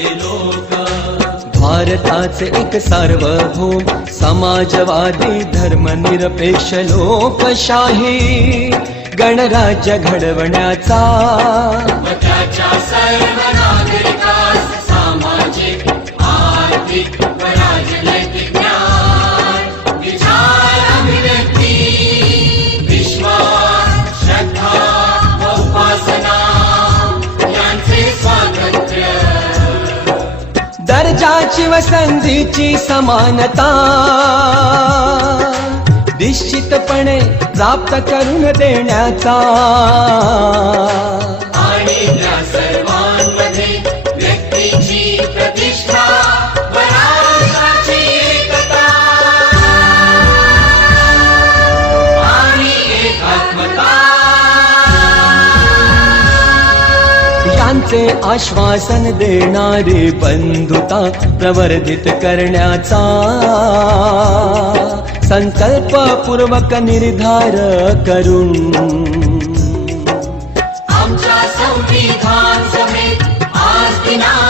सारे लोक। भारताचे एक सार्वभौम समाजवादी धर्मनिरपेक्ष लोकशाही गणराज्य घडवण्याचा व त्याच्या सर्व नागरिकास सामाजिक आर्थिक व राजनैतिक न्याय विचार अभिव्यक्ती विश्वास श्रद्धा व उपासना यांचे स्वातंत्र्य दर्जाची व संधीची समानता निश्चितपणे प्राप्त करून देण्याचा आणि त्या सर्वांमध्ये व्यक्तीची प्रतिष्ठा व राष्ट्राची एकता आणि एकात्मता यांचे आश्वासन देणारी बंधुता प्रवर्धित करण्याचा संकल्पपूर्वक निर्धार करून आमच्या संविधान सभेत आज दिनांक